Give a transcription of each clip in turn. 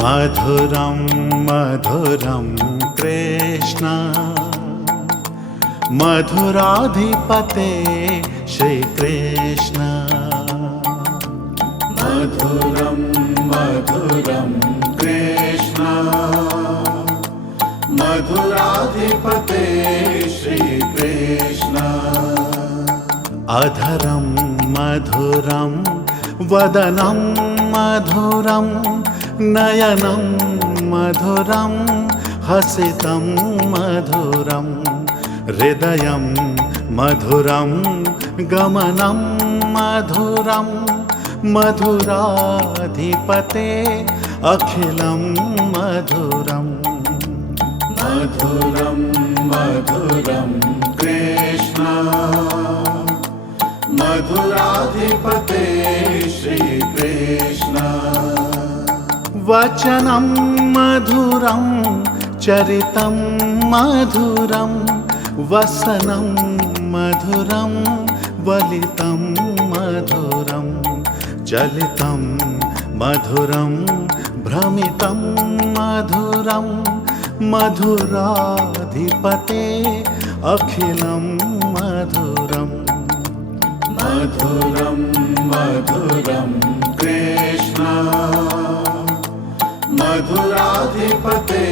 मधुरं मधुरं कृष्ण मधुराधिपते श्रीकृष्ण। मधुरं मधुरं कृष्ण मधुराधिपते श्रीकृष्ण। अधरं मधुरं वदनं मधुरं नयनं मधुरं हसितं मधुरं हृदयं मधुरं गमनं मधुरं मधुराधिपते अखिलं मधुरं। मधुरं मधुरं कृष्ण मधुराधिपते श्रीकृष्ण। वचनं मधुरं चरितं मधुरं वसनं मधुरं वलितं मधुरं चलितं मधुरं भ्रमितं मधुरं मधुराधिपते अखिलं मधुरम्। मधुरं मधुरं कृष्ण मधुराधिपते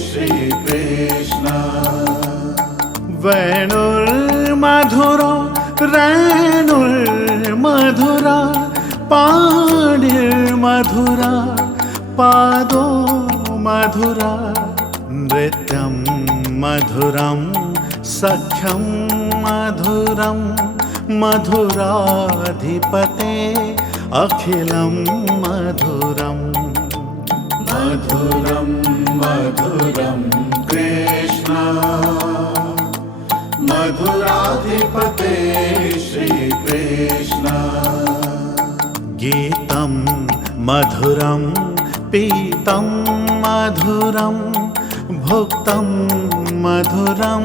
श्रीकृष्ण। वेणुर्मधुरो रेणुर्मधुरा पाणिर्मधुरा पादो मधुरा नृत्यं मधुरं सख्यं मधुरं मधुराधिपते अखिलं मधुरम्। मधुरं मधुरं कृष्ण मधुराधिपते श्रीकृष्ण। गीतं मधुरं पीतं मधुरं भुक्तं मधुरं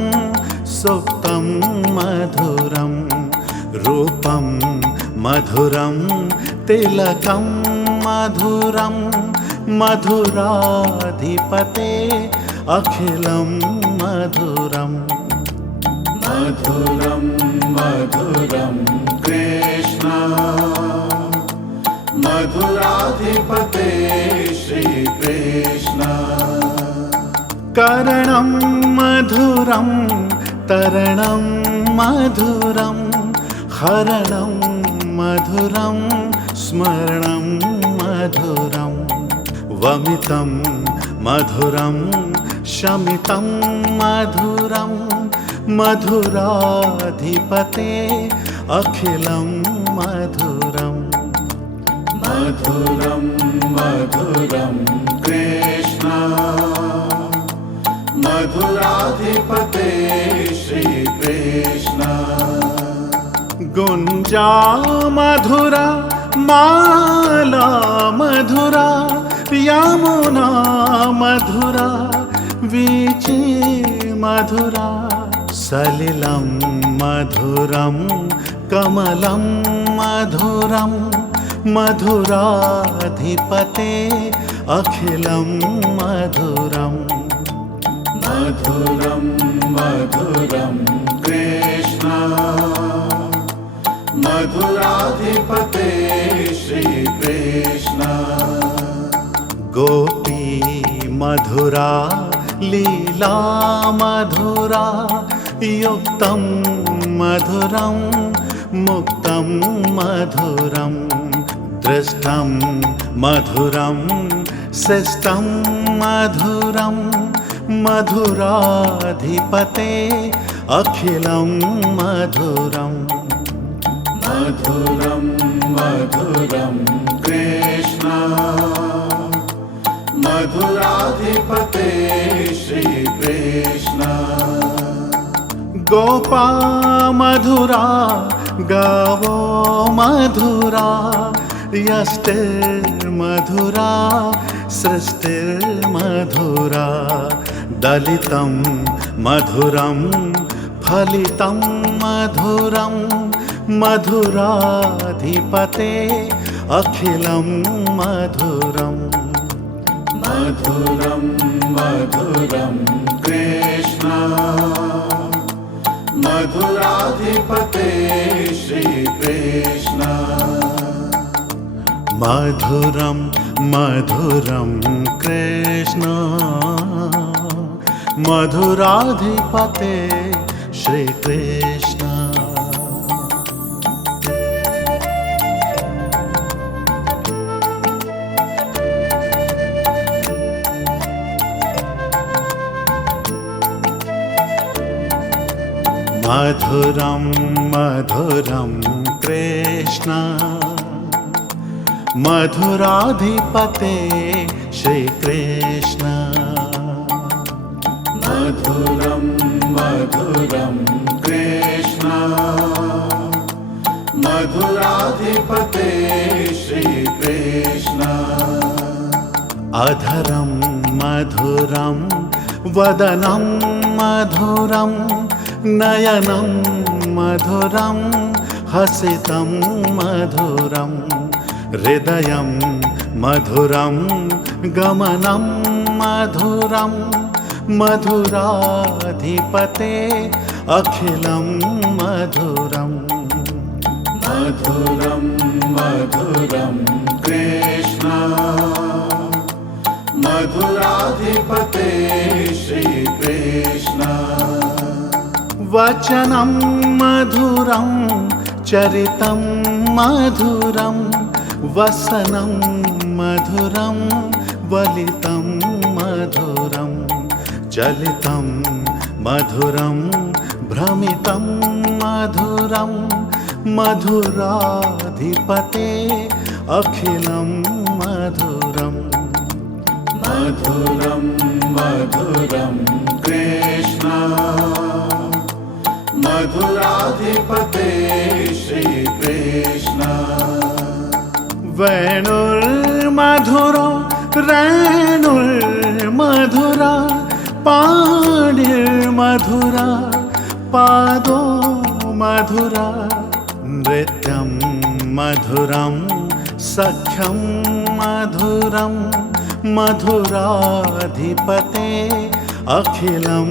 सुप्तं मधुरं रूपं मधुरं तिलकं मधुरं मधुराधिपते अखिलं मधुरम्। मधुरं मधुरं कृष्ण मधुराधिपते श्रीकृष्ण। करणं मधुरं तरणं मधुरं हरणं मधुरं स्मरणं मधुरं वमितं मधुरं शमितं मधुरं मधुराधिपते अखिलं मधुरम्। मधुरं मधुरं कृष्ण मधुराधिपते श्रीकृष्ण। गुंजा मधुरा माला मधुरा यमुना मधुरा वीची मधुरा सलिलं मधुरं कमलं मधुरं मधुराधिपते अखिलं मधुरम्। मधुरं मधुरं कृष्ण मधुराधिपते श्रीकृष्ण। गोपी मधुरा लीला मधुरा युक्तं मधुरं मुक्तं मधुरं दृष्टं मधुरं शिष्टं मधुरं मधुराधिपते अखिलं मधुरम्। मधुरं मधुरं कृष्ण मधुराधिपते श्रीकृष्ण। गोपा मधुरा गावो मधुरा यष्टिर्मधुरा सृष्टिर्मधुरा दलितं मधुरं फलितं मधुरं मधुराधिपते अखिलं मधुरम्। मधुरं मधुरं कृष्ण मधुराधिपते श्रीकृष्ण मधुरं मधुरं कृष्ण मधुराधिपते श्रीकृष्ण मधुरं मधुरं कृष्ण मधुराधिपते श्रीकृष्ण मधुरं मधुरं कृष्ण मधुराधिपते श्रीकृष्ण अधरं मधुरं वदनं मधुरं नयनं मधुरं हसितं मधुरं हृदयं मधुरं गमनं मधुरं मधुराधिपते अखिलं मधुरं मधुरं मधुरं कृष्ण मधुराधिपते श्रीकृष्ण वचनं मधुरं चरितं मधुरं वसनं मधुरं वलितं मधुरं चलितं मधुरं भ्रमितं मधुरं मधुराधिपते अखिलं मधुरं मधुरं मधुरं कृष्ण मधुराधिपते श्रीकृष्ण वेणुर्मधुरो रेणुर्मधुरा पाणिर्मधुरा पादो मधुरा नृत्यं मधुरं सख्यं मधुरं मधुराधिपते अखिलं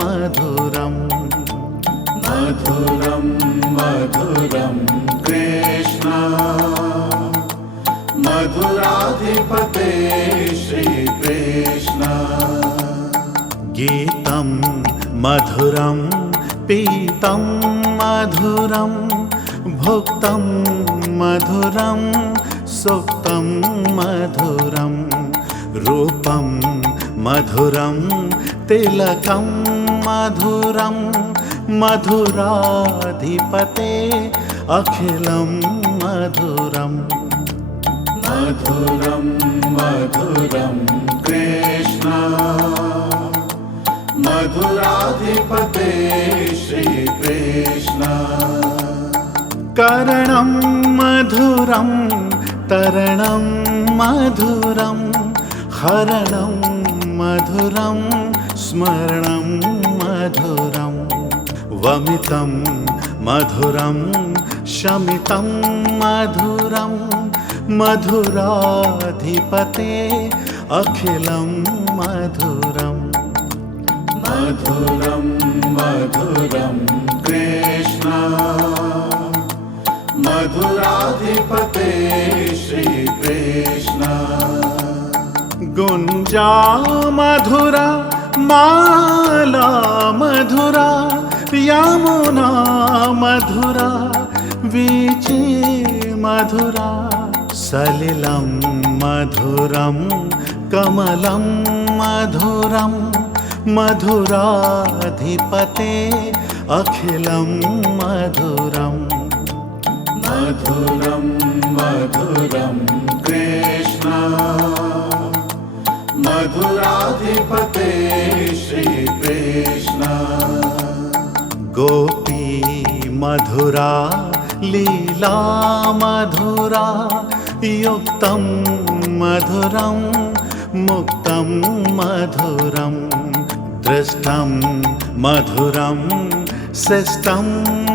मधुरं मधुरं मधुरं कृष्ण मधुराधिपते श्रीकृष्ण गीतं मधुरं पीतं मधुरं भुक्तं मधुरं सुप्तं मधुरं रूपं मधुरं तिलकं मधुरं मधुराधिपते अखिलं मधुरं मधुरं मधुरं कृष्ण मधुराधिपते श्रीकृष्ण करणं मधुरं तरणं मधुरं हरणं मधुरं स्मरणं मधुरं वमितं मधुरं शमितं मधुरं मधुराधिपते अखिलं मधुरं मधुरं मधुरं कृष्ण मधुराधिपते श्रीकृष्ण गुंजा मधुरा माला मधुरा यमुना मधुरा वीची मधुरा सलिलं मधुरं कमलं मधुरं मधुराधिपते अखिलं मधुरं मधुरं मधुरं कृष्ण मधुराधिपते श्रीकृष्ण गोपी मधुरा लीला मधुरा युक्तं मधुरं मुक्तं मधुरं दृष्टं मधुरं शिष्टं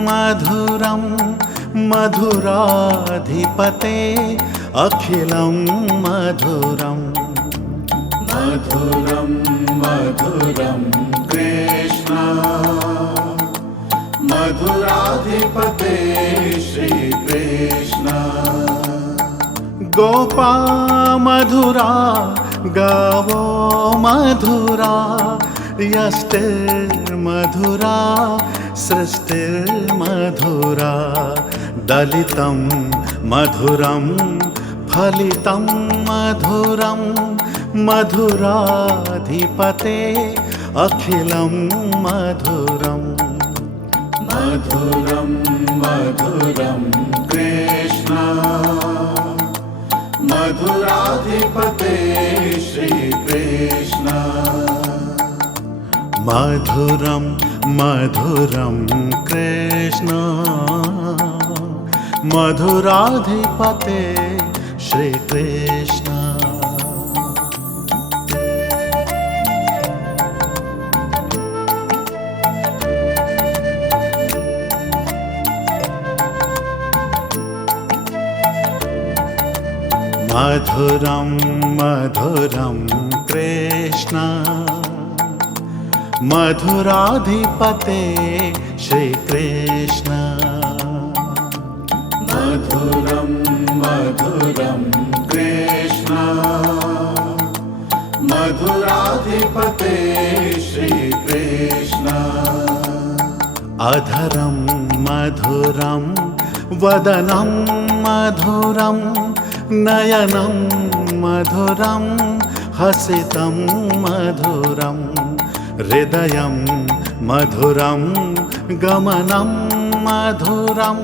मधुरं मधुराधिपते अखिलं मधुरं मधुरं मधुरं कृष्ण मधुराधिपते श्रीकृष्ण गोपा मधुरा गावो मधुरा यष्टिर्मधुरा सृष्टिर्मधुरा दलितं मधुरं फलितं मधुरं मधुराधिपते अखिलं मधुरम् मधुरं मधुरं कृष्ण मधुराधिपते श्रीकृष्ण मधुरं मधुरं कृष्ण मधुराधिपते श्रीकृष्ण मधुरं मधुरं कृष्ण मधुराधिपते श्रीकृष्ण मधुरं मधुरं कृष्ण मधुराधिपते श्रीकृष्ण अधरं मधुरं वदनं मधुरं नयनं मधुरं हसितं मधुरं हृदयं मधुरं गमनं मधुरं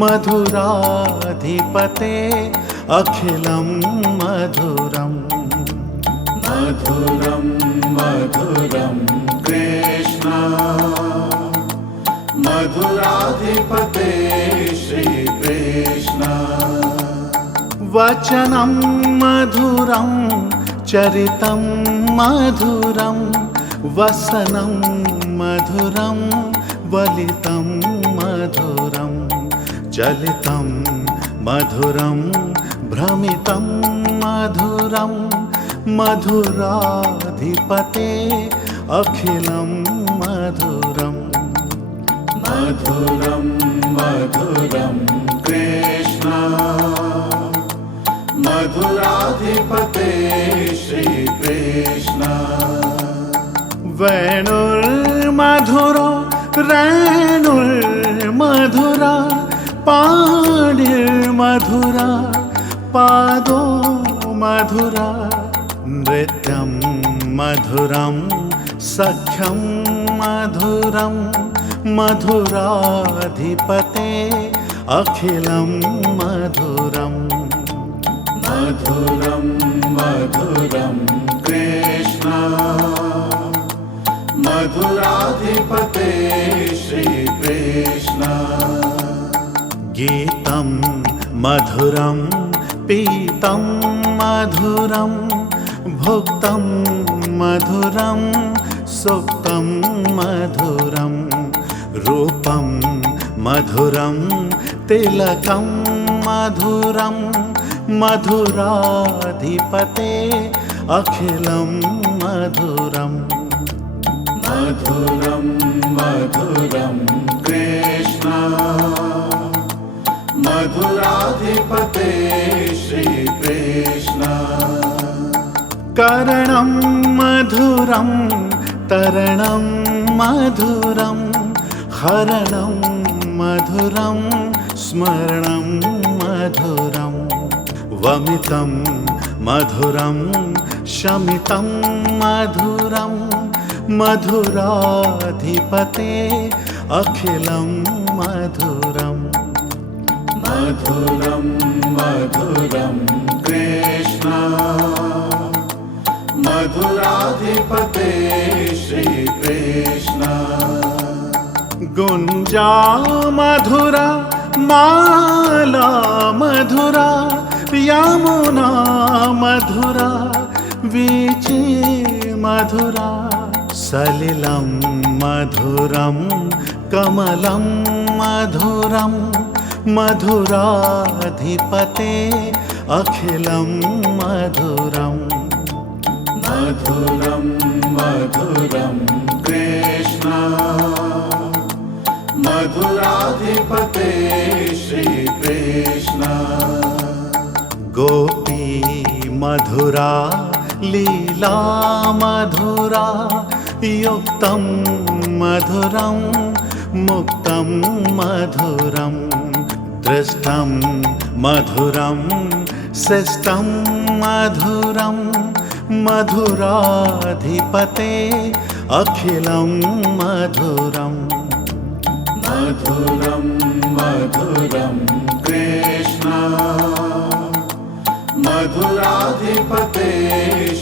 मधुराधिपते अखिलं मधुरम् मधुरं मधुरं कृष्ण मधुराधिपते श्रीकृष्ण वचनं मधुरं चरितं मधुरं वसनं मधुरं वलितं मधुरं चलितं मधुरं भ्रमितं मधुरं मधुराधिपते अखिलं मधुरम् मधुरं मधुरं कृष्ण मधुराधिपते श्रीकृष्ण वेणुर्मधुरो रेणुर्मधुरा पाणिर्मधुरा पादो मधुरा नृत्यं मधुरं सख्यं मधुरं मधुराधिपते अखिलं मधुरम् मधुरं मधुरं कृष्ण मधुराधिपते श्रीकृष्ण गीतं मधुरं पीतं मधुरं भुक्तं मधुरं सुप्तं मधुरं रूपं मधुरं तिलकं मधुरं मधुराधिपते अखिलं मधुरम् मधुरं मधुरं कृष्ण मधुराधिपते श्रीकृष्ण करणं मधुरं तरणं मधुरं हरणं मधुरं स्मरणं मधुरं वमितं मधुरं शमितं मधुरं मधुराधिपते अखिलं मधुरम् मधुरं मधुरं कृष्ण मधुराधिपते श्रीकृष्ण गुञ्जा मधुरा माला मधुरा यमुना मधुरा वीची मधुरा सलिलं मधुरं कमलं मधुरं मधुराधिपते अखिलं मधुरम् मधुरं मधुरं कृष्ण मधुराधिपते श्रीकृष्ण गोपी मधुरा लीला मधुरा युक्तं मधुरं मुक्तं मधुरं दृष्टं मधुरं शिष्टं मधुरं मधुराधिपते अखिलं मधुरम् मधुरं मधुरं कृष्ण मधुराधिपते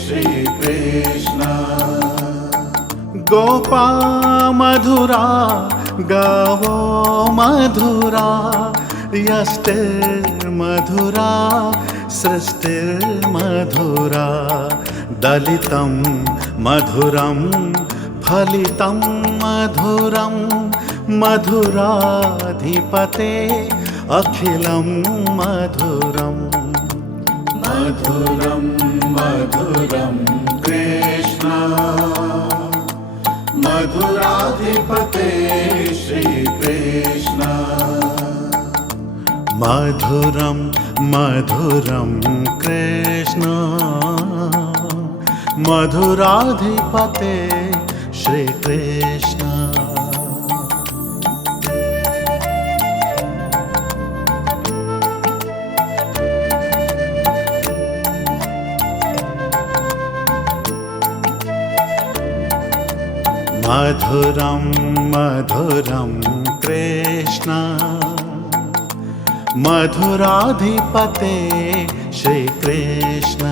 श्रीकृष्ण गोपा मधुरा गावो मधुरा यष्टिर्मधुरा सृष्टिर्मधुरा दलितं मधुरं फलितं मधुरं मधुराधिपते अखिलं मधुरम् मधुरं मधुरं कृष्ण मधुराधिपते श्रीकृष्ण मधुरं मधुरं कृष्ण मधुराधिपते श्रीकृष्ण मधुरं मधुरं कृष्ण मधुराधिपते श्रीकृष्ण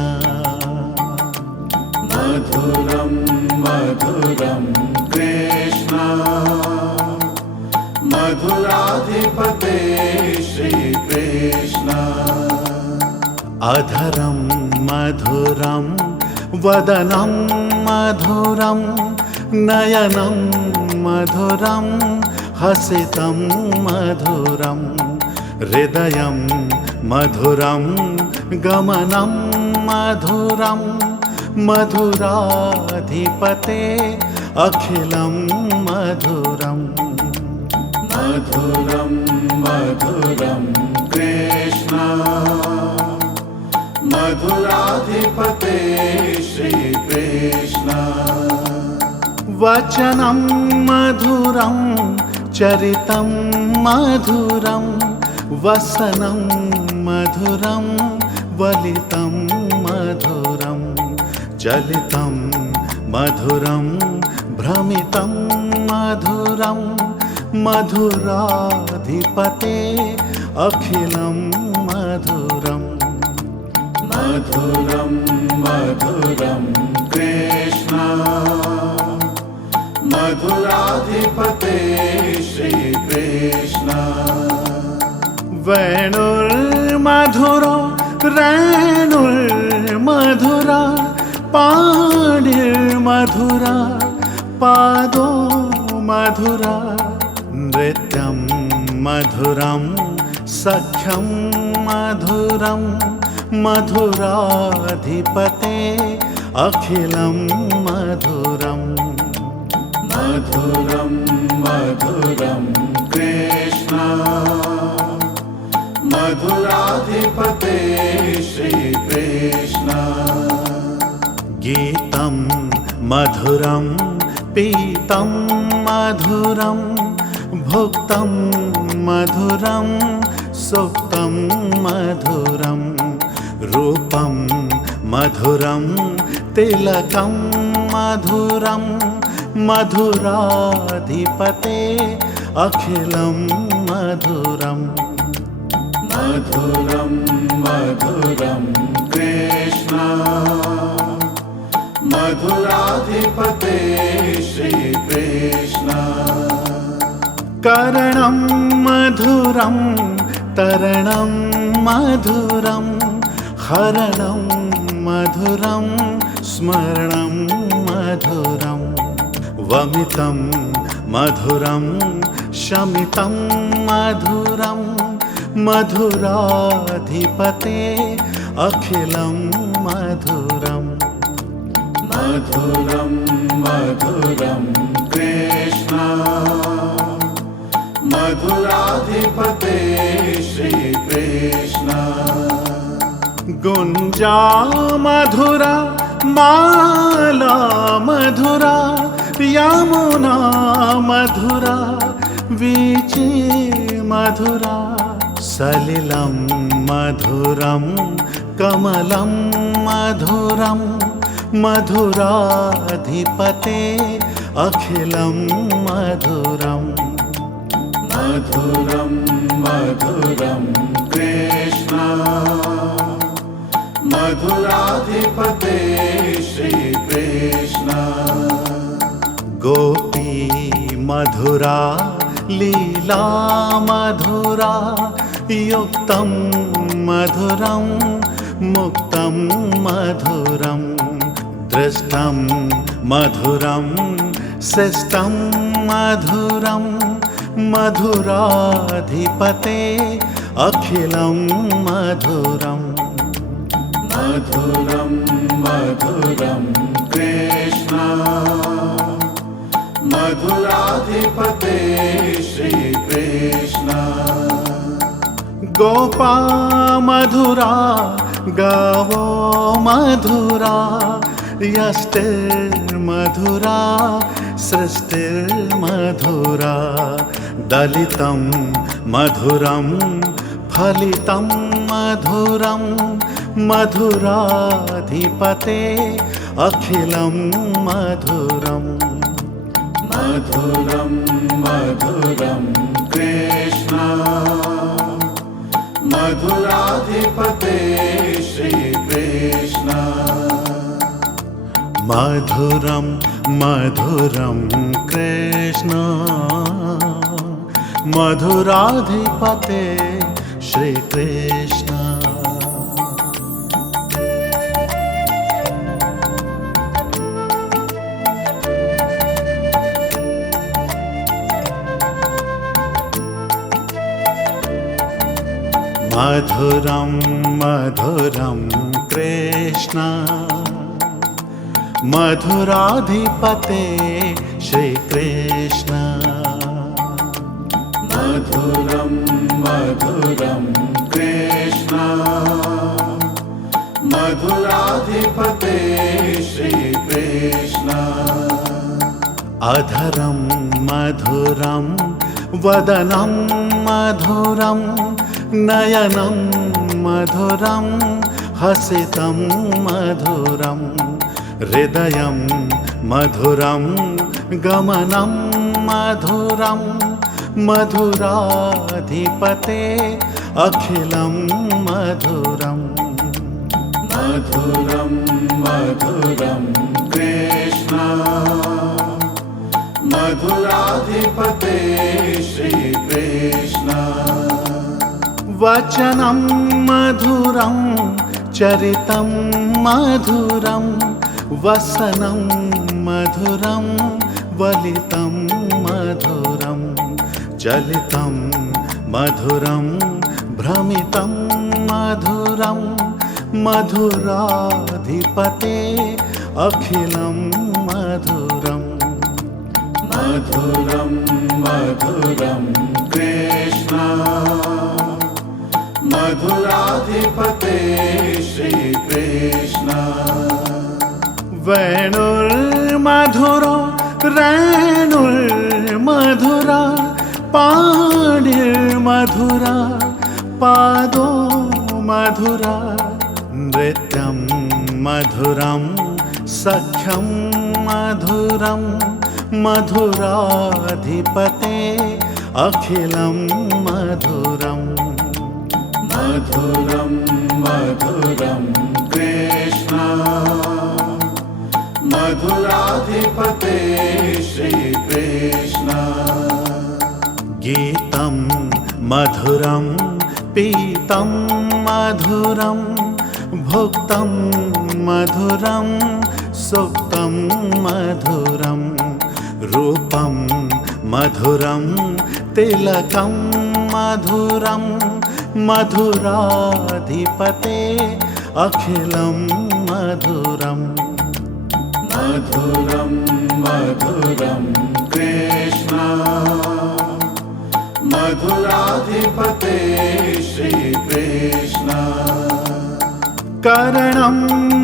मधुरं मधुरं कृष्ण मधुराधिपते श्रीकृष्ण अधरं मधुरं वदनं मधुरं नयनं मधुरं हसितं मधुरं हृदयं मधुरं गमनं मधुरं मधुराधिपते अखिलं मधुरम् मधुरं मधुरं कृष्ण मधुराधिपते श्रीकृष्ण वचनं मधुरं चरितं मधुरं वसनं मधुरं वलितं मधुरं चलितं मधुरं भ्रमितं मधुरं मधुराधिपते अखिलं मधुरम् मधुरं मधुरं कृष्ण मधुराधिपते श्रीकृष्ण वेणुर्मधुरो रेणुर्मधुरा पाणिर्मधुरा पादो मधुरा नृत्यं मधुरं सख्यं मधुरं मधुराधिपते अखिलं मधुरम् मधुरं मधुरं कृष्ण मधुराधिपते श्रीकृष्ण गीतं मधुरं पीतं मधुरं भुक्तं मधुरं सुप्तं मधुरं रूपं मधुरं तिलकं मधुरं मधुराधिपते अखिलं मधुरम् मधुरं मधुरं कृष्ण मधुराधिपते श्रीकृष्ण करणं मधुरं तरणं मधुरं हरणं मधुरं स्मरणं मधुरं वमितं मधुरं शमितं मधुरं मधुराधिपते अखिलं मधुरम् मधुरं मधुरं कृष्ण मधुराधिपते श्रीकृष्ण गुञ्जा मधुरा माला मधुरा यमुना मधुरा वीची मधुरा सलिलं मधुरं कमलं मधुरं मधुराधिपते अखिलं मधुरम् मधुरं मधुरं कृष्ण मधुराधिपते श्रीकृष्ण गोपी मधुरा लीला मधुरा युक्तं मधुरं मुक्तं मधुरं दृष्टं मधुरं शिष्टं मधुरं मधुराधिपते अखिलं मधुरम् मधुरं मधुरं कृष्ण मधुराधिपते श्रीकृष्ण गोपा मधुरा गावो मधुरा यष्टिर्मधुरा सृष्टिर्मधुरा दलितं मधुरं फलितं मधुरं मधुराधिपते अखिलं मधुरम् मधुरं मधुरं कृष्ण मधुराधिपते श्रीकृष्ण मधुरं मधुरं कृष्ण मधुराधिपते श्रीकृष्ण मधुरं मधुरं कृष्ण मधुराधिपते श्रीकृष्ण मधुरं मधुरं कृष्ण मधुराधिपते श्रीकृष्ण अधरं मधुरं वदनं मधुरं नयनं मधुरं हसितं मधुरं हृदयं मधुरं गमनं मधुरं मधुराधिपते अखिलं मधुरम् मधुरं मधुरं कृष्ण मधुराधिपते श्रीकृष्ण वचनं मधुरं चरितं मधुरं वसनं मधुरं वलितं मधुरं चलितं मधुरं भ्रमितं मधुरं मधुराधिपते अखिलं मधुरम् मधुरं मधुरं कृष्ण मधुराधिपते श्रीकृष्ण वेणुर्मधुरो रेणुर्मधुरा पाणिर्मधुरा पादो मधुरा नृत्यं मधुरं सख्यं मधुरं मधुराधिपते अखिलं मधुरम् मधुरं मधुरं कृष्ण मधुराधिपते श्रीकृष्ण गीतं मधुरं पीतं मधुरं भुक्तं मधुरं सुप्तं मधुरं रूपं मधुरं तिलकं मधुरं मधुराधिपते अखिलं मधुरम् मधुरं मधुरं कृष्ण मधुराधिपते श्रीकृष्ण करणं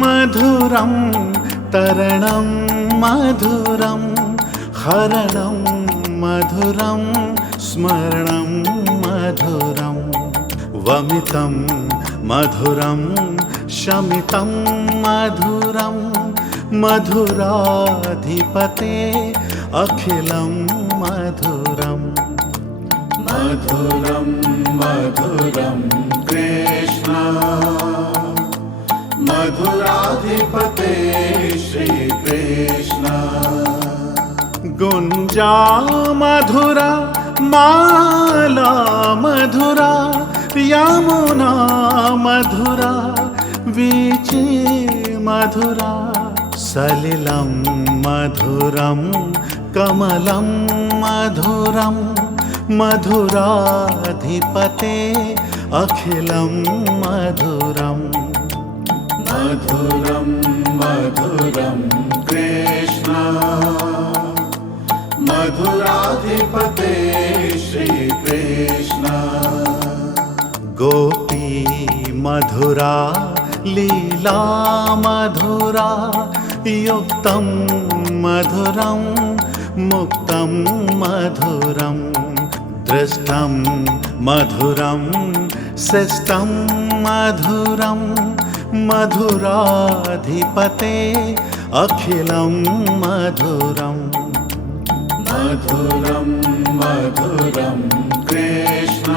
मधुरं तरणं मधुरं हरणं मधुरं स्मरणं मधुरं वमितं मधुरं शमितं मधुरं मधुराधिपते अखिलं मधुरम् मधुरं मधुरं कृष्ण मधुराधिपते श्रीकृष्ण गुञ्जा मधुरा माला मधुरा यमुना मधुरा वीची मधुरा सलिलं मधुरं कमलं मधुरं मधुराधिपते अखिलं मधुरम् मधुरं मधुरं कृष्ण मधुराधिपते श्रीकृष्ण गोपी मधुरा लीला मधुरा युक्तं मधुरं मुक्तं मधुरं दृष्टं मधुरं शिष्टं मधुरं मधुराधिपते अखिलं मधुरम् मधुरं मधुरं कृष्ण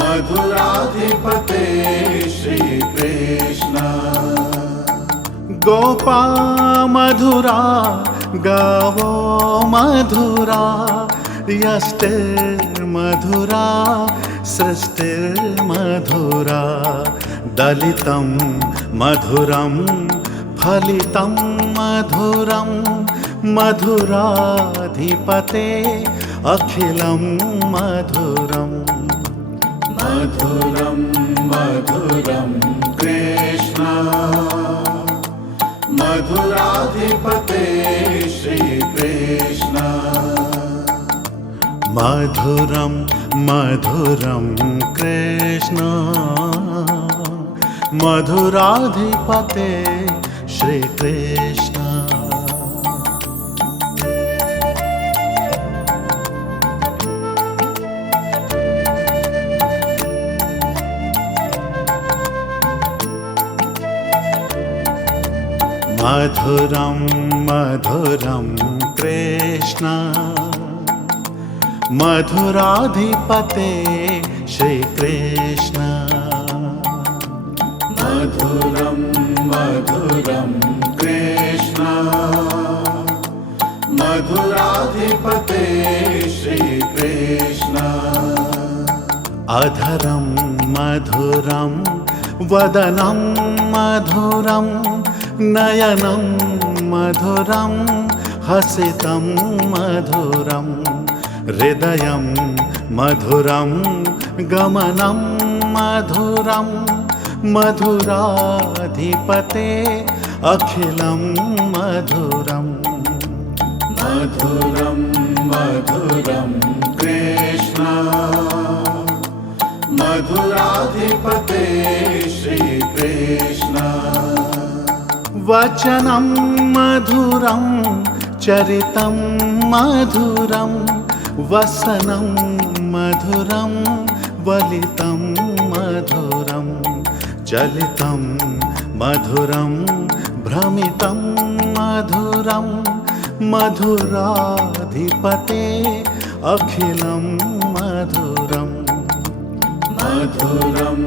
मधुराधिपते श्रीकृष्ण गोपा मधुरा गावो मधुरा यष्टिर्मधुरा सृष्टिर्मधुरा दलितं मधुरं फलितं मधुरं मधुराधिपते अखिलं मधुरम् मधुरं मधुरं कृष्ण मधुराधिपते श्रीकृष्ण मधुरं मधुरं कृष्ण मधुराधिपते श्रीकृष्ण मधुरं मधुरं कृष्ण मधुराधिपते श्रीकृष्ण मधुरं मधुरं कृष्ण मधुराधिपते श्रीकृष्ण अधरं मधुरं वदनं मधुरं नयनं मधुरं हसितं मधुरं हृदयं मधुरं गमनं मधुरं मधुराधिपते अखिलं मधुरम् मधुरं मधुरं कृष्ण मधुराधिपते श्रीकृष्ण वचनं मधुरं चरितं मधुरं वसनं मधुरं वलितं मधुरं चलितं मधुरं भ्रमितं मधुरं मधुराधिपते अखिलं मधुरम् मधुरं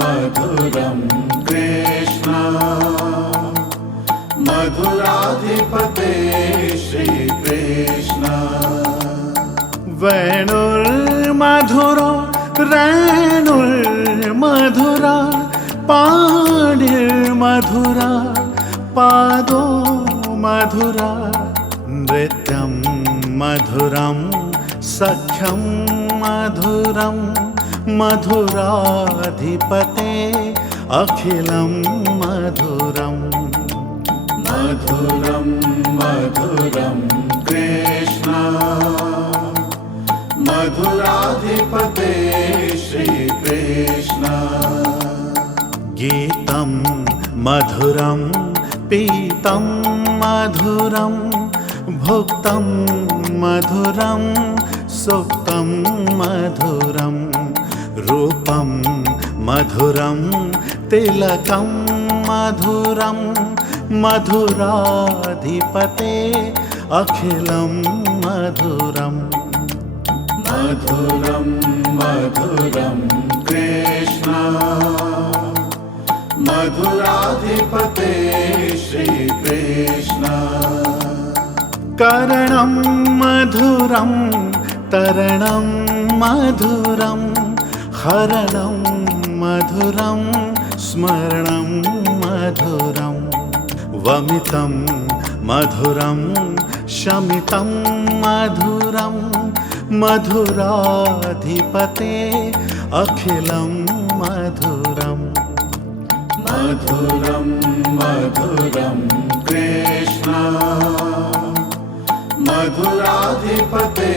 मधुरं कृष्ण मधुराधिपते श्रीकृष्ण वेणुर्मधुरो रेणुर्मधुरा पाणिर्मधुरा पादो मधुरा नृत्यं मधुरं सख्यं मधुरं मधुराधिपते अखिलं मधुरम् मधुरं मधुरं कृष्ण मधुराधिपते श्रीकृष्ण गीतं मधुरं पीतं मधुरं भुक्तं मधुरं सुप्तं मधुरं रूपं मधुरं तिलकं मधुरं मधुराधिपते अखिलं मधुरम् मधुरं मधुरं कृष्ण मधुराधिपते श्रीकृष्ण करणं मधुरं तरणं मधुरं हरणं मधुरं स्मरणं मधुरं वमितं मधुरं शमितं मधुरं मधुराधिपते अखिलं मधुरम् मधुरं मधुरं कृष्ण मधुराधिपते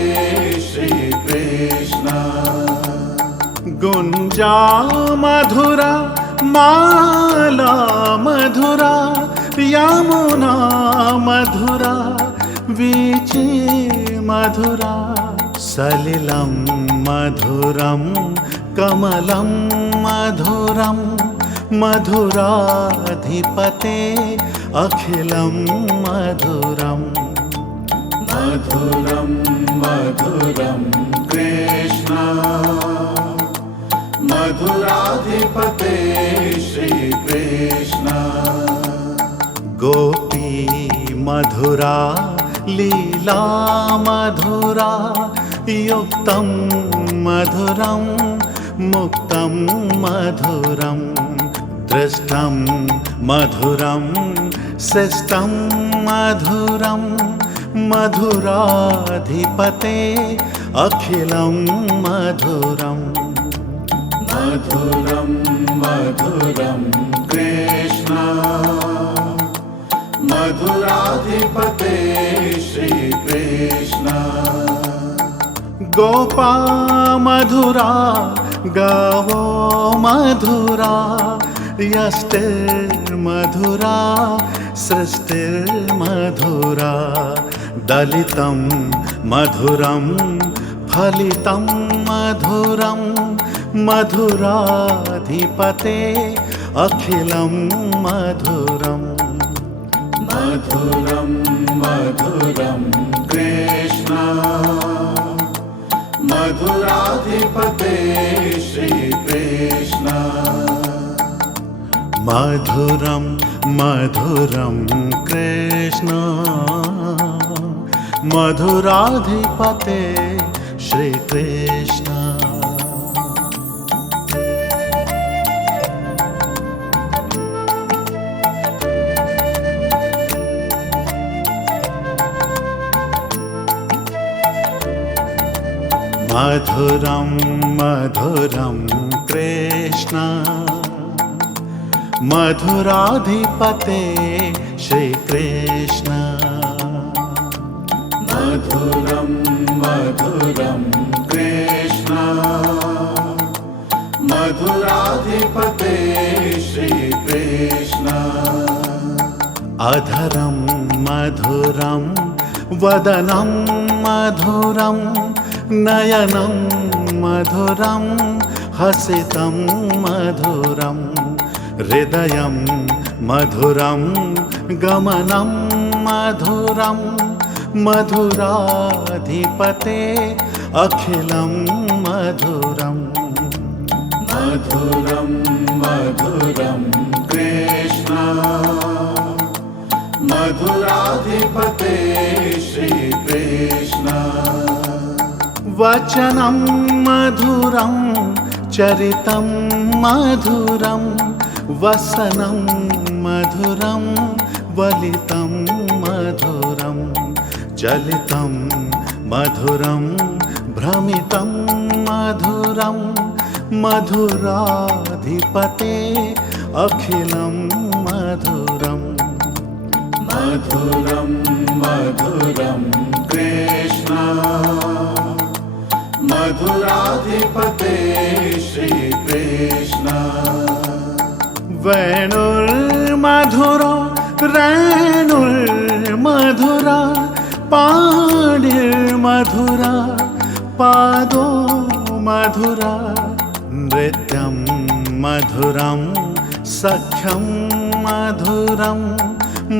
श्रीकृष्ण गुञ्जा मधुरा माला मधुरा यमुना मधुरा वीची मधुरा सलिलं मधुरं कमलं मधुरं मधुराधिपते अखिलं मधुरम् मधुरं मधुरं कृष्ण मधुराधिपते श्रीकृष्ण गोपी मधुरा लीला मधुरा युक्तं मधुरं मुक्तं मधुरं दृष्टं मधुरं शिष्टं मधुरं मधुराधिपते अखिलं मधुरम् मधुरं मधुरं कृष्ण मधुराधिपते श्रीकृष्ण गोपा मधुरा गावो मधुरा यष्टिर्मधुरा सृष्टिर्मधुरा दलितं मधुरं फलितं मधुरं मधुराधिपते अखिलं मधुरम् मधुरं मधुरं कृष्ण मधुराधिपते श्रीकृष्ण मधुरं मधुरं कृष्ण मधुराधिपते श्रीकृष्ण मधुरं मधुरं कृष्ण मधुराधिपते श्रीकृष्ण मधुरं मधुरं कृष्ण मधुराधिपते श्रीकृष्ण अधरं मधुरं वदनं मधुरं नयनं मधुरं हसितं मधुरं हृदयं मधुरं गमनं मधुरं मधुराधिपते अखिलं मधुरम् मधुरं मधुरं कृष्ण मधुराधिपते श्रीकृष्ण वचनं मधुरं चरितं मधुरं वसनं मधुरं वलितं मधुरं चलितं मधुरं भ्रमितं मधुरं मधुराधिपते अखिलं मधुरम् मधुरं मधुरं कृष्ण मधुराधिपते श्रीकृष्ण वेणुर्मधुरो रेणुर्मधुरा पाणिर्मधुरा पादो मधुरा नृत्यं मधुरं सख्यं मधुरं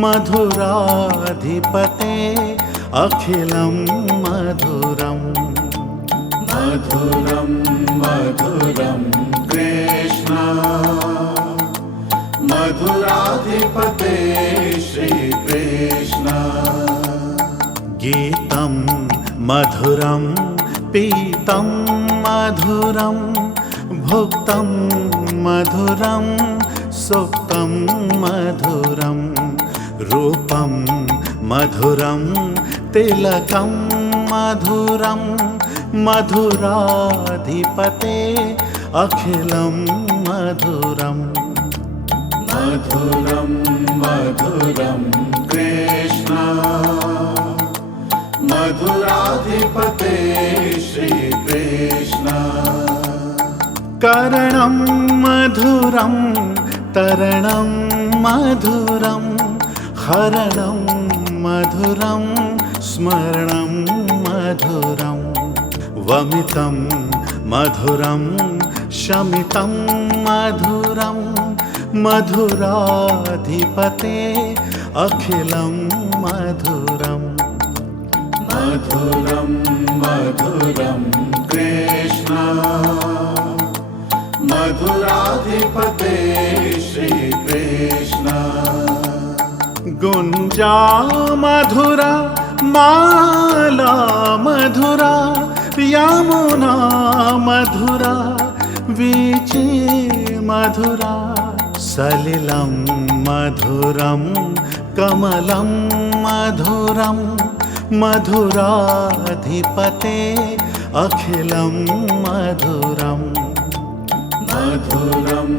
मधुराधिपते अखिलं मधुरम् मधुरं मधुरं कृष्ण मधुराधिपते श्रीकृष्ण गीतं मधुरं पीतं मधुरं भुक्तं मधुरं सुप्तं मधुरं रूपं मधुरं तिलकं मधुरं मधुराधिपते अखिलं मधुरम् मधुरं मधुरं कृष्ण मधुराधिपते श्रीकृष्ण करणं मधुरं तरणं मधुरं हरणं मधुरं स्मरणं मधुरं वमितं मधुरं शमितं मधुरं मधुराधिपते अखिलं मधुरम् मधुरं मधुरं कृष्ण मधुराधिपते श्रीकृष्ण गुञ्जा मधुरा माला मधुरा यमुना मधुरा वीची मधुरा सलिलं मधुरं कमलं मधुरं मधुराधिपते अखिलं मधुरम् मधुरं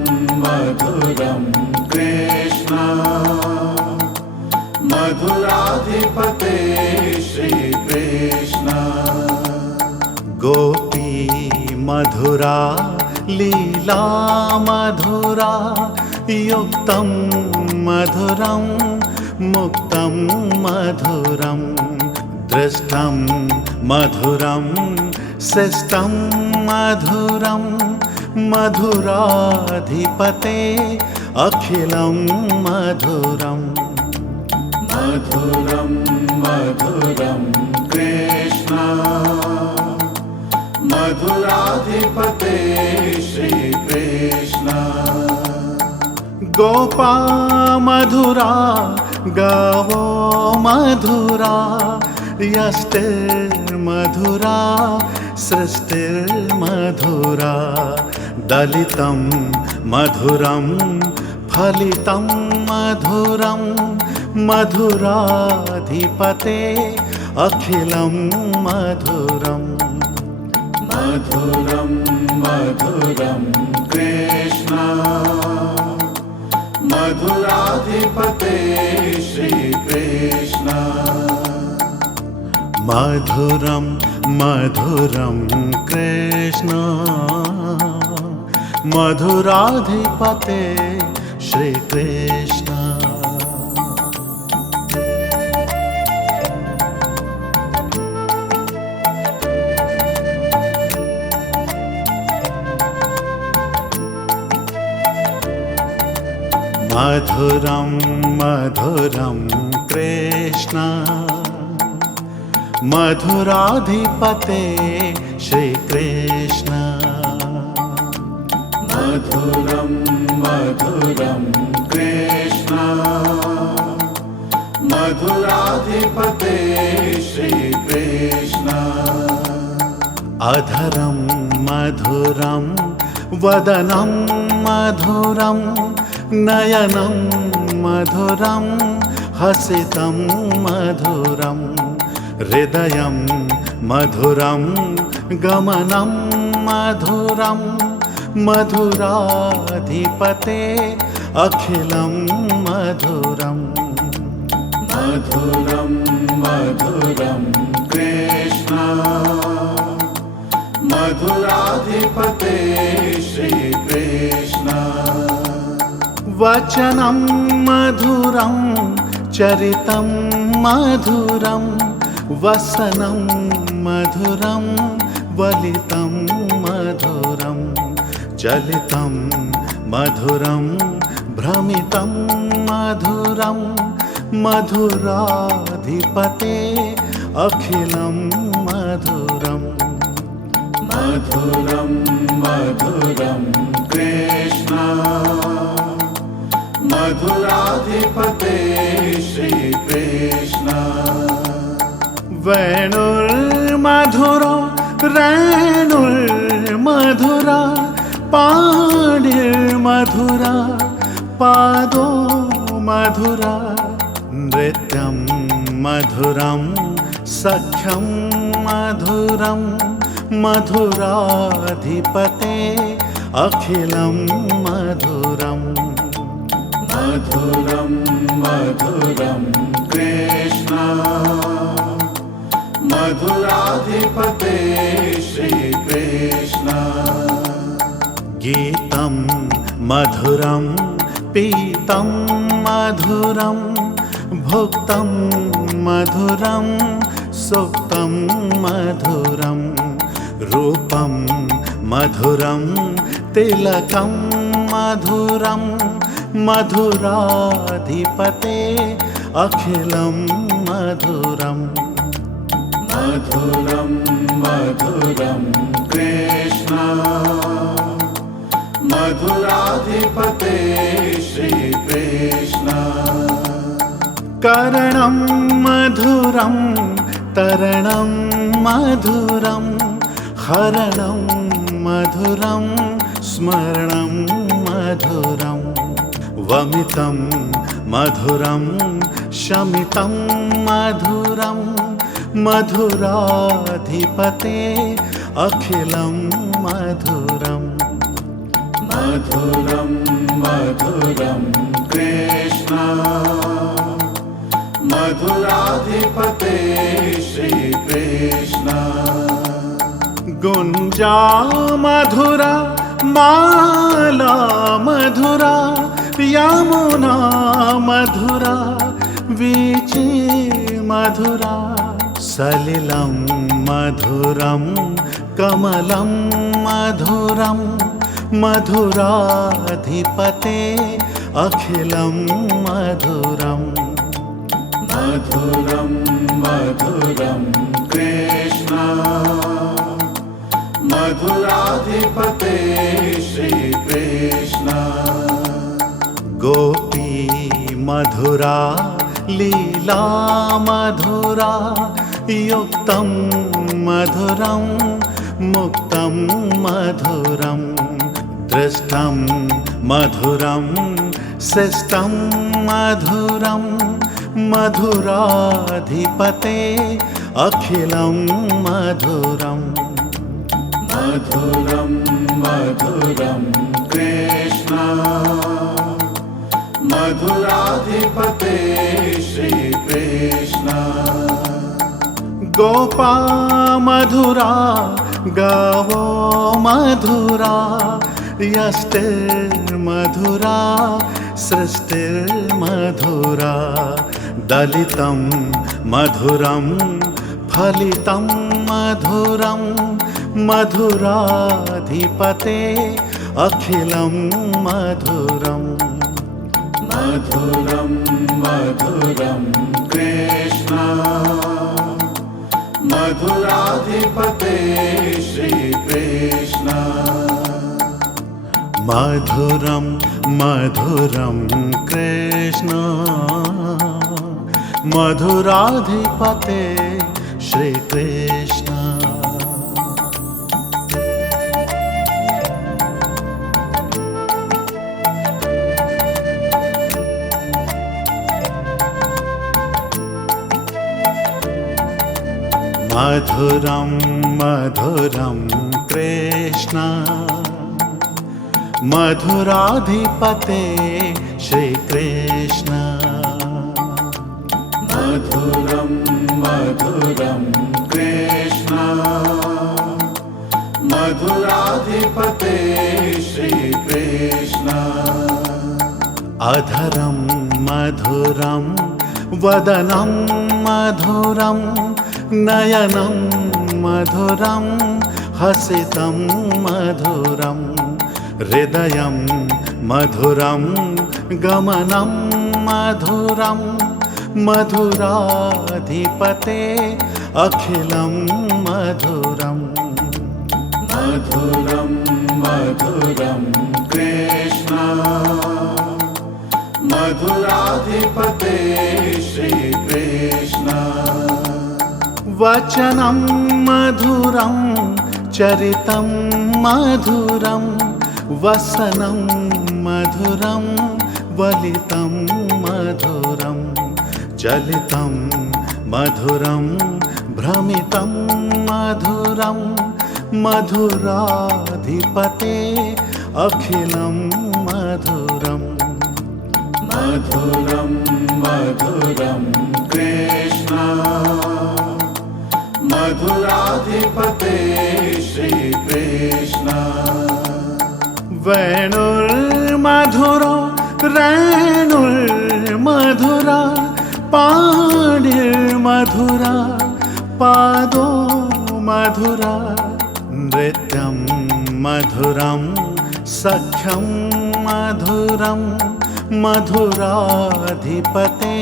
मधुरं कृष्ण मधुराधिपते श्रीकृष्ण गोपी मधुरा लीला मधुरा युक्तं मधुरं मुक्तं मधुरं दृष्टं मधुरं शिष्टं मधुरं मधुराधिपते अखिलं मधुरम् मधुरं मधुरं कृष्ण मधुराधिपते श्रीकृष्ण गोपा मधुरा गावो मधुरा यष्टिर्मधुरा सृष्टिर्मधुरा दलितं मधुरं फलितं मधुरं मधुराधिपते अखिलं मधुरम् मधुरं मधुरं कृष्ण मधुराधिपते श्रीकृष्ण मधुरं मधुरं कृष्ण मधुराधिपते श्रीकृष्ण मधुरं मधुरं कृष्ण मधुराधिपते श्रीकृष्ण मधुरं मधुरं कृष्ण मधुराधिपते श्रीकृष्ण अधरं मधुरं वदनं मधुरं नयनं मधुरं हसितं मधुरं हृदयं मधुरं गमनं मधुरं मधुराधिपते अखिलं मधुरम् मधुरं मधुरं कृष्ण मधुराधिपते श्रीकृष्ण वचनं मधुरं चरितं मधुरं वसनं मधुरं वलितं मधुरं चलितं मधुरं भ्रमितं मधुरं मधुराधिपते अखिलं मधुरम् मधुरं मधुरं कृष्ण मधुराधिपते श्रीकृष्ण वेणुर्मधुरो रेणुर्मधुरा पाणिर्मधुरा पादो मधुरा नृत्यं मधुरं सख्यं मधुरं मधुराधिपते अखिलं मधुरम् मधुरं मधुरं कृष्ण मधुराधिपते श्रीकृष्ण गीतं मधुरं पीतं मधुरं भुक्तं मधुरं सुप्तं मधुरं रूपं मधुरं तिलकं मधुरं मधुराधिपते अखिलं मधुरम् मधुरं मधुरं कृष्ण मधुराधिपते श्रीकृष्ण करणं मधुरं तरणं मधुरं हरणं मधुरं स्मरणं मधुरं वमितं मधुरं शमितं मधुरं मधुराधिपते अखिलं मधुरम् मधुरं मधुरं कृष्ण मधुराधिपते श्रीकृष्ण गुञ्जा मधुरा माला मधुरा यमुना मधुरा वीची मधुरा सलिलं मधुरं कमलं मधुरं मधुराधिपते अखिलं मधुरम् मधुरं मधुरं कृष्ण मधुराधिपते श्रीकृष्ण गोपी मधुरा लीला मधुरा युक्तं मधुरं मुक्तं मधुरं दृष्टं मधुरं शिष्टं मधुरं मधुराधिपते अखिलं मधुरम् मधुरं मधुरं कृष्ण मधुराधिपते श्रीकृष्ण गोपा मधुरा गावो मधुरा यष्टिर्मधुरा सृष्टिर्मधुरा दलितं मधुरं फलितं मधुरं मधुराधिपते अखिलं मधुरम् मधुरं मधुरं कृष्ण मधुराधिपते श्रीकृष्ण मधुरं मधुरं कृष्ण मधुराधिपते श्रीकृष्ण मधुरं मधुरं कृष्ण मधुराधिपते श्रीकृष्ण मधुरं मधुरं कृष्ण मधुराधिपते श्रीकृष्ण अधरं मधुरं वदनं मधुरं नयनं मधुरं हसितं मधुरं हृदयं मधुरं गमनं मधुरं मधुराधिपते अखिलं मधुरम् मधुरं मधुरं कृष्ण मधुराधिपते श्रीकृष्ण वचनं मधुरं चरितं मधुरं वसनं मधुरं वलितं मधुरं चलितं मधुरं भ्रमितं मधुरं मधुराधिपते अखिलं मधुरम् मधुरं मधुरं कृष्ण मधुराधिपते श्रीकृष्ण वेणुर्मधुरो रेणुर्मधुरा पाणिर्मधुरा पादो मधुरा नृत्यं मधुरं सख्यं मधुरं मधुराधिपते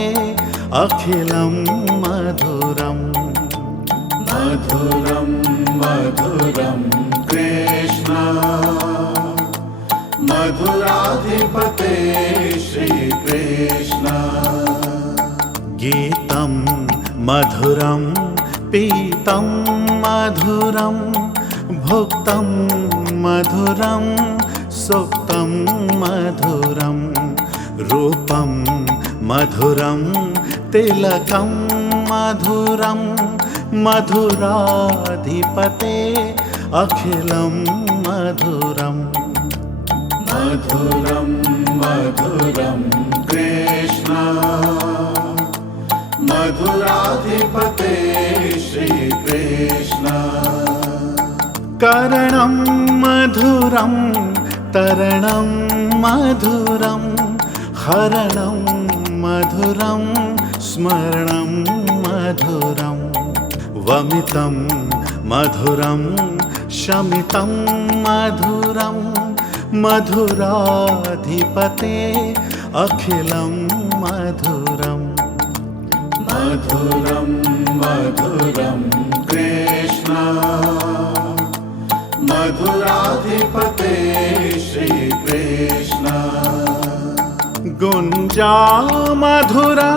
अखिलं मधुरम् मधुरं मधुरं कृष्ण मधुराधिपते श्रीकृष्ण गीतं मधुरं पीतं मधुरं भुक्तं मधुरं सुप्तं मधुरं रूपं मधुरं तिलकं मधुरं मधुराधिपते अखिलं मधुरम् मधुरं मधुरं कृष्ण मधुराधिपते श्रीकृष्ण करणं मधुरं तरणं मधुरं हरणं मधुरं स्मरणं मधुरं वमितं मधुरं शमितं मधुरं मधुराधिपते अखिलं मधुरम् मधुरं मधुरं कृष्ण मधुराधिपते श्रीकृष्ण गुञ्जा मधुरा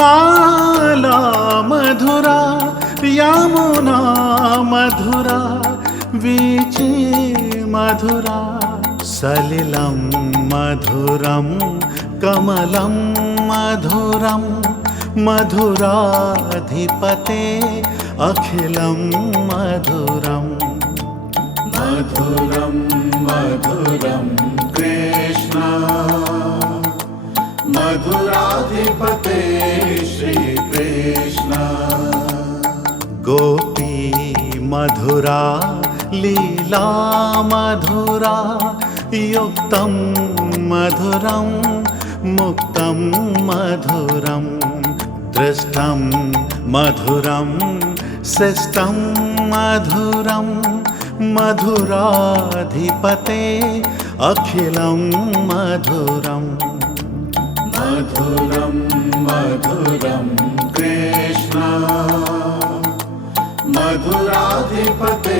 माला मधुरा यमुना मधुरा वीची मधुरा सलिलं मधुरं कमलं मधुरं मधुराधिपते अखिलं मधुरम् मधुरं मधुरं कृष्ण मधुराधिपते श्रीकृष्ण गोपी मधुरा लीला मधुरा युक्तं मधुरं मुक्तं मधुरं दृष्टं मधुरं शिष्टं मधुरं मधुराधिपते अखिलं मधुरम् मधुरं मधुरं कृष्ण मधुराधिपते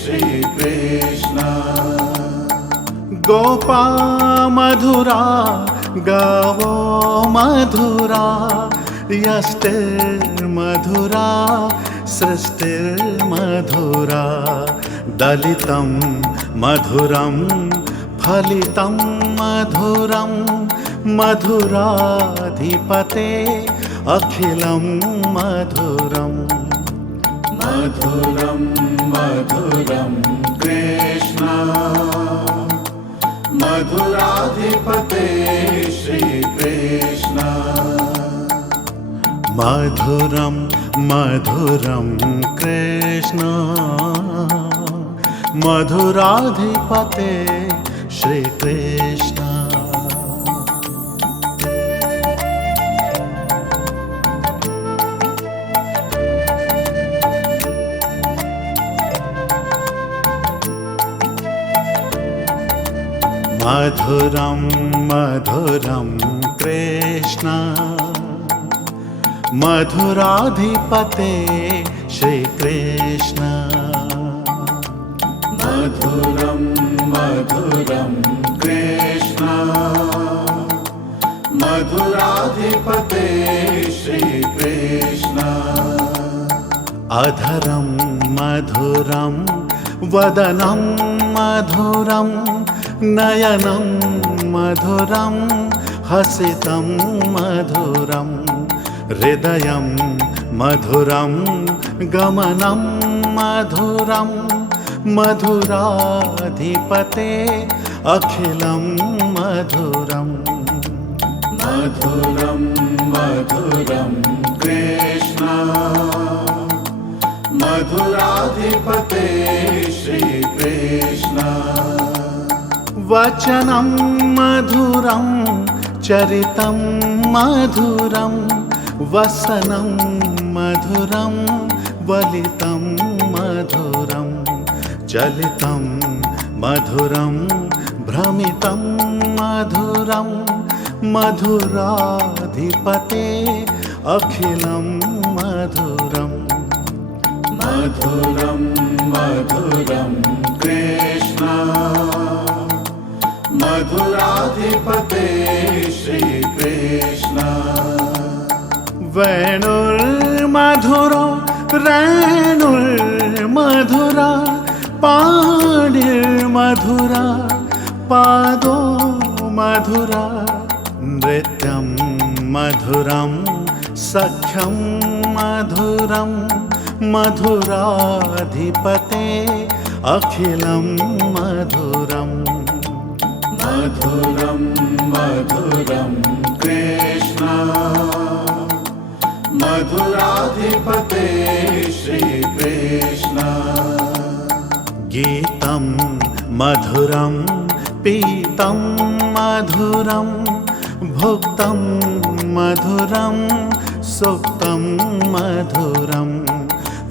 श्रीकृष्ण गोपा मधुरा गावो मधुरा यष्टिर्मधुरा सृष्टिर्मधुरा दलितं मधुरं फलितं मधुरं मधुराधिपते अखिलं मधुरम् मधुरं मधुरं कृष्ण मधुराधिपते श्रीकृष्ण मधुरं मधुरं कृष्ण मधुराधिपते श्रीकृष्ण। मधुरं मधुरं कृष्ण मधुराधिपते श्रीकृष्ण। मधुरं मधुरं कृष्ण मधुराधिपते श्रीकृष्ण। अधरं मधुरं वदनं मधुरं नयनं मधुरं हसितं मधुरं हृदयं मधुरं गमनं मधुरं मधुराधिपते अखिलं मधुरं। मधुरं मधुरं कृष्ण मधुराधिपते श्रीकृष्ण। वचनं मधुरं चरितं मधुरं वसनं मधुरं वलितं मधुरं चलितं मधुरं भ्रमितं मधुरं मधुराधिपते अखिलं मधुरं। मधुरं मधुरं कृष्ण मधुराधिपते श्रीकृष्ण। वेणुर्मधुरो रेणुर्मधुरा पाणिर्मधुरा पादो मधुरा नृत्यं मधुरं सख्यं मधुरं मधुराधिपते अखिलं मधुरम्। मधुरं मधुरं कृष्ण मधुराधिपते श्रीकृष्ण। गीतं मधुरं पीतं मधुरं भुक्तं मधुरं सुप्तं मधुरं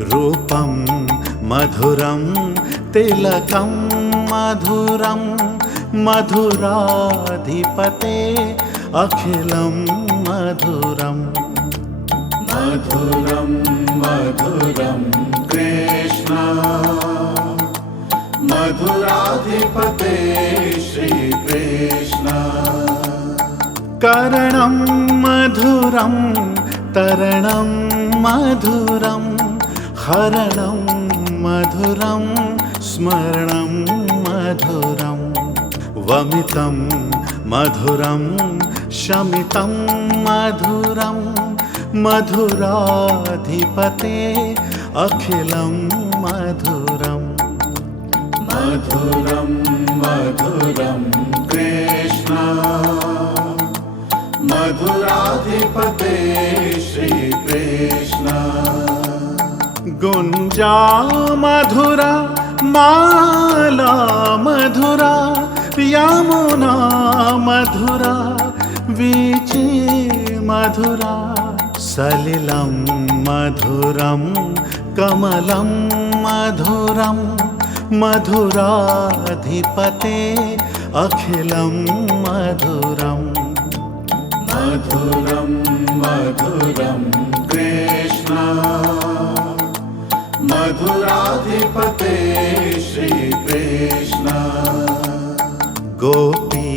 रूपं मधुरं तिलकं मधुरं मधुराधिपते अखिलं मधुरम्। मधुरं मधुरं कृष्ण मधुराधिपते श्रीकृष्ण। करणं मधुरं तरणं मधुरं हरणं मधुरं स्मरणं मधुरं वमितं मधुरं शमितं मधुरं मधुराधिपते अखिलं मधुरम्। मधुरं मधुरं कृष्ण मधुराधिपते श्रीकृष्ण। गुञ्जा मधुरा माला मधुरा यमुना मधुरा वीची मधुरा सलिलं मधुरं कमलं मधुरं मधुराधिपते अखिलं मधुरम्। मधुरं मधुरं कृष्ण मधुराधिपते श्रीकृष्ण। गोपी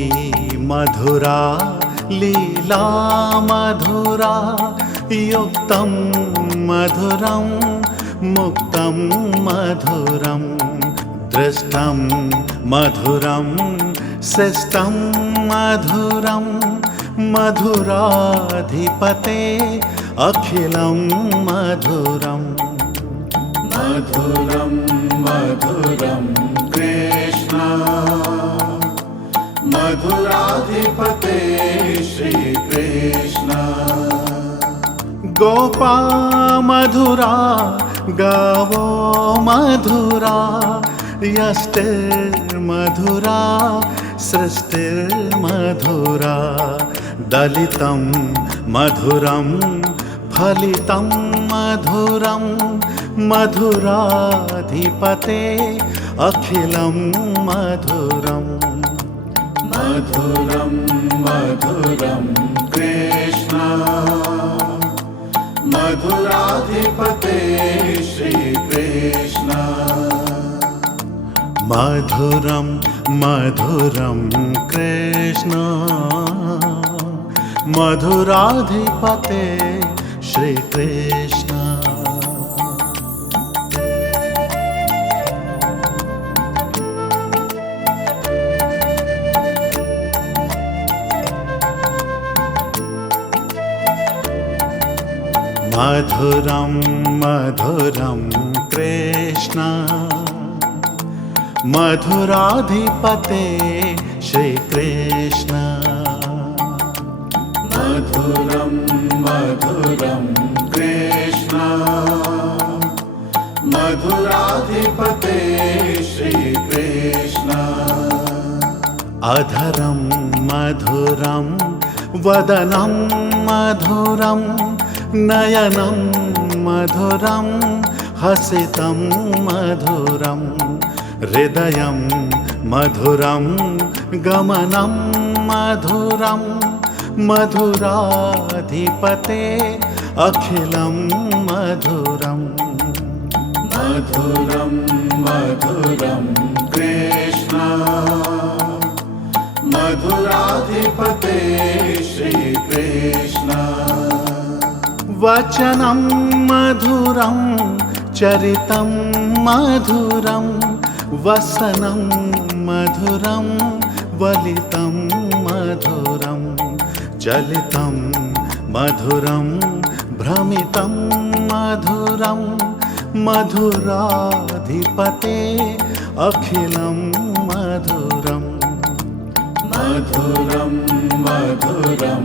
मधुरा लीला मधुरा युक्तं मधुरं मुक्तं मधुरं दृष्टं मधुरं शिष्टं मधुरं मधुराधिपते अखिलं मधुरम्। मधुरं मधुरं कृष्ण मधुराधिपते श्रीकृष्ण। गोपा मधुरा गावो मधुरा यष्टिर्मधुरा सृष्टिर्मधुरा दलितं मधुरं फलितं मधुरं मधुराधिपते अखिलं मधुरम् मधुरं मधुरं कृष्ण मधुराधिपते श्रीकृष्ण मधुरं मधुरं कृष्ण मधुराधिपते श्रीकृष्ण मधुरं मधुरं कृष्ण मधुराधिपते श्रीकृष्ण मधुरं मधुरं कृष्ण मधुराधिपते श्रीकृष्ण अधरं मधुरं वदनं मधुरं नयनं मधुरं हसितं मधुरं हृदयं मधुरं गमनं मधुरं मधुराधिपते अखिलं मधुरम् मधुरं मधुरं कृष्ण मधुराधिपते श्रीकृष्ण वचनं मधुरं चरितं मधुरं वसनं मधुरं वलितं मधुरं चलितं मधुरं भ्रमितं मधुरं मधुराधिपते अखिलं मधुरम् मधुरं मधुरं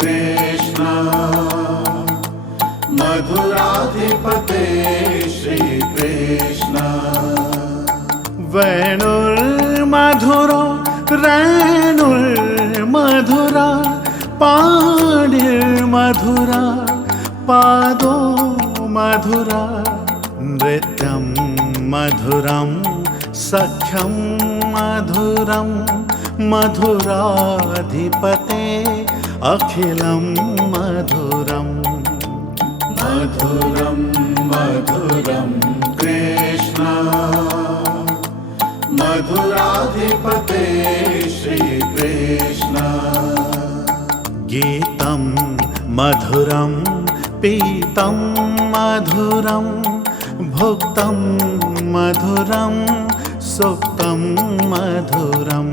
कृष्ण मधुराधिपते श्रीकृष्ण वेणुर्मधुरो रेणुर्मधुरा पाणिर्मधुरा पादो मधुरा नृत्यं मधुरं सख्यं मधुरं मधुराधिपते अखिलं मधुरम् मधुरं मधुरं कृष्ण मधुराधिपते श्रीकृष्ण गीतं मधुरं पीतं मधुरं भुक्तं मधुरं सुप्तं मधुरं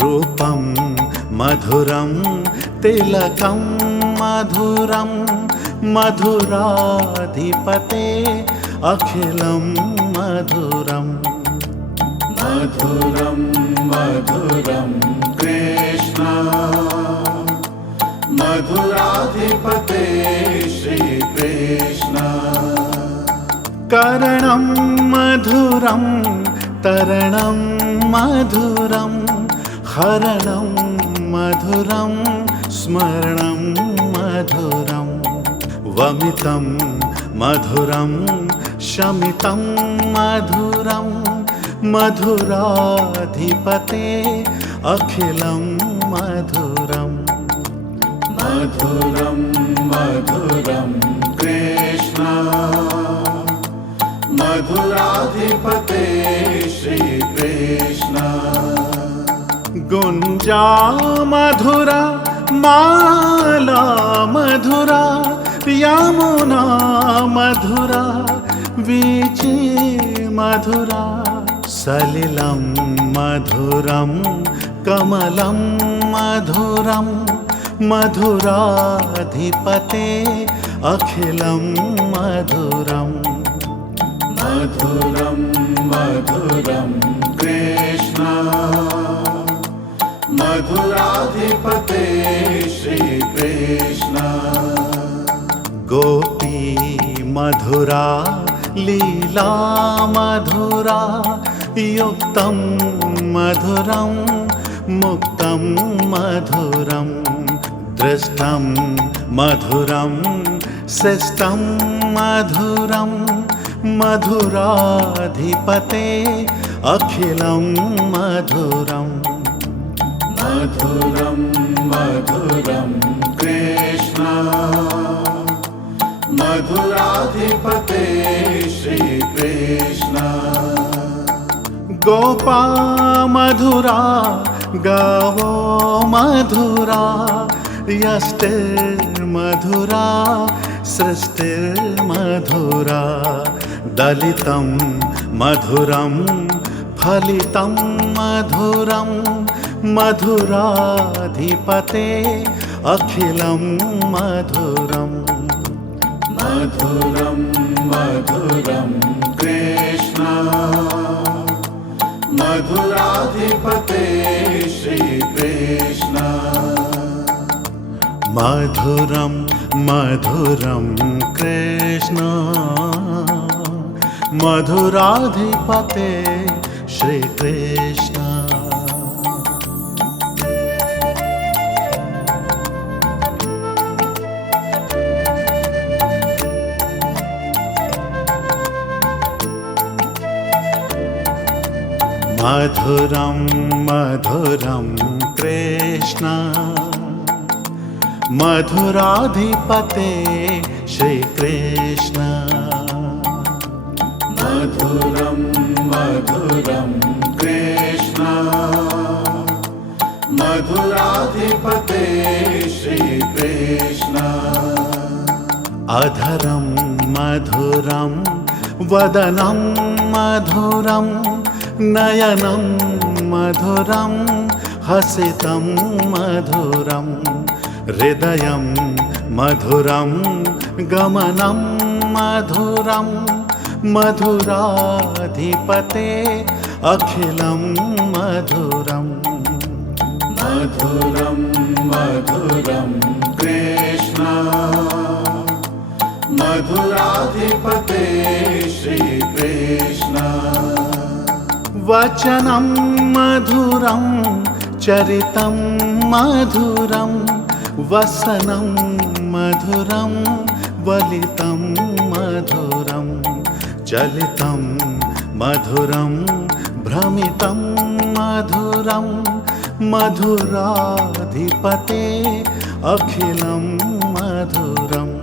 रूपं मधुरं तिलकं मधुरं मधुराधिपते अखिलं मधुरम् मधुरं मधुरं कृष्ण मधुराधिपते श्रीकृष्ण करणं मधुरं तरणं मधुरं हरणं मधुरं स्मरणं मधुरं वमितं मधुरं शमितं मधुरं मधुराधिपते अखिलं मधुरम् मधुरं मधुरं कृष्ण मधुराधिपते श्रीकृष्ण गुञ्जा मधुरा माला मधुरा यमुना मधुरा वीची मधुरा सलिलं मधुरं कमलं मधुरं मधुराधिपते अखिलं मधुरम् मधुरं मधुरं कृष्ण मधुराधिपते श्रीकृष्ण गोपी मधुरा लीला मधुरा युक्तं मधुरं मुक्तं मधुरं दृष्टं मधुरं शिष्टं मधुरं मधुराधिपते अखिलं मधुरम् मधुरं मधुरं कृष्ण मधुराधिपते श्री कृष्ण गोपा मधुरा गावो मधुरा यष्टिर्मधुरा सृष्टिर्मधुरा दलितं मधुरं फलितं मधुरं मधुराधिपते अखिलं मधुरम् मधुरं मधुरं कृष्ण मधुराधिपते श्री कृष्ण मधुरं मधुरं कृष्ण मधुराधिपते श्री कृष्ण मधुरं मधुरं कृष्ण मधुराधिपते श्री कृष्ण मधुरं मधुरं कृष्ण मधुराधिपते श्री कृष्ण अधरं मधुरं वदनं मधुरं नयनं मधुरं हसितं मधुरं हृदयं मधुरं गमनं मधुरं मधुराधिपते अखिलं मधुरम् मधुरं मधुरं कृष्ण मधुराधिपते श्री कृष्ण वचनं मधुरं चरितं मधुरं वसनं मधुरं वलितं मधुरं चलितं मधुरं भ्रमितं मधुरं मधुराधिपते अखिलं मधुरम्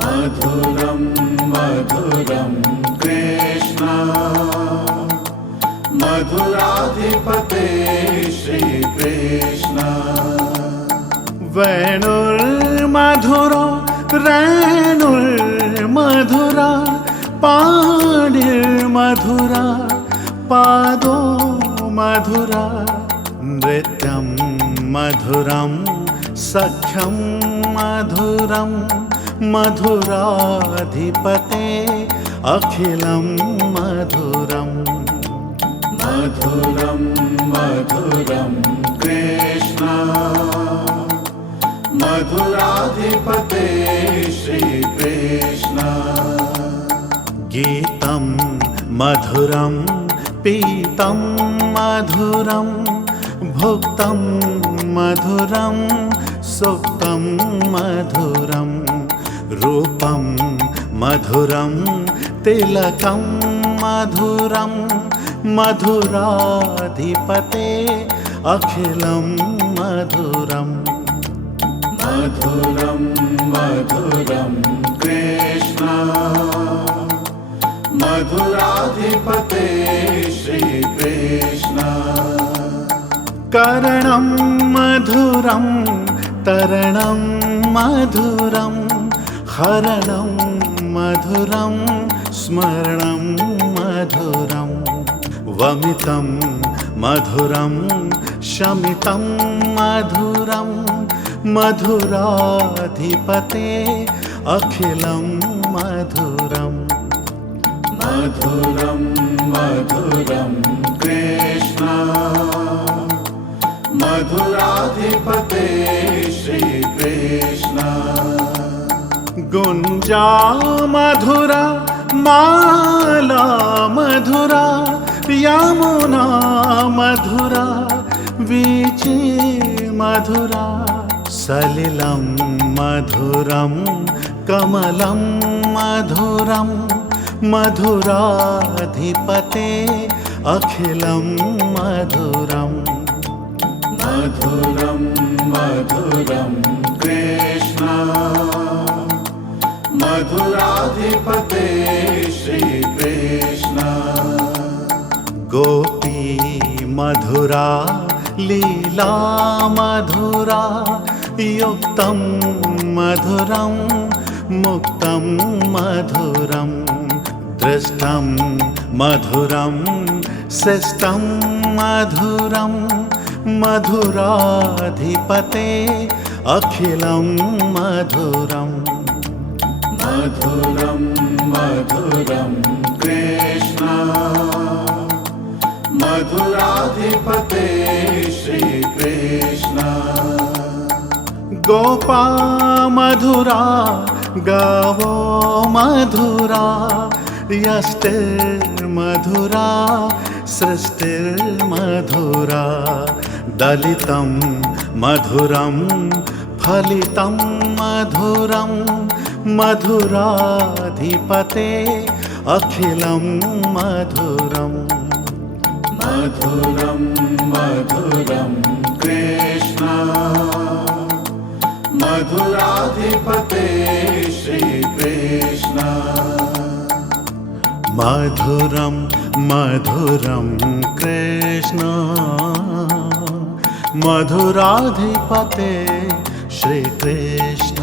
मधुरं मधुरं कृष्ण मधुराधिपते श्री कृष्ण वेणुर्मधुरो रेणुर्मधुरा पाणिर्मधुरा पादो मधुरा नृत्यं मधुरं सख्यं मधुरं मधुराधिपते अखिलं मधुरम् मधुरं मधुरं कृष्ण मधुराधिपते श्री कृष्ण गीतं मधुरं पीतं मधुरं भुक्तं मधुरं सुप्तं मधुरं रूपं मधुरं तिलकं मधुरं मधुराधिपते अखिलं मधुरम् मधुरं मधुरं कृष्ण मधुराधिपते श्री कृष्ण करणं मधुरं तरणं मधुरं हरणं मधुरं स्मरणं मधुरं वमितं मधुरं शमितं मधुरं मधुराधिपते अखिलं मधुरम् मधुरं मधुरं कृष्ण मधुराधिपते श्री कृष्ण गुञ्जा मधुरा माला मधुरा यमुना मधुरा वीची मधुरा सलिलं मधुरं कमलं मधुरं मधुराधिपते अखिलं मधुरम् मधुरं मधुरं कृष्ण मधुराधिपते श्रीकृष्ण गोपी मधुरा लीला मधुरा युक्तं मधुरं मुक्तं मधुरं दृष्टं मधुरं शिष्टं मधुरं मधुराधिपते अखिलं मधुरम् मधुरं मधुरं कृष्ण मधुराधिपते श्रीकृष्ण गोपा मधुरा गावो मधुरा यष्टिर्मधुरा सृष्टिर्मधुरा दलितं मधुरं फलितं मधुरं मधुराधिपते अखिलं मधुरम् मधुरं मधुरं कृष्ण मधुराधिपते श्रीकृष्ण मधुरं मधुरं कृष्ण मधुराधिपते श्रीकृष्ण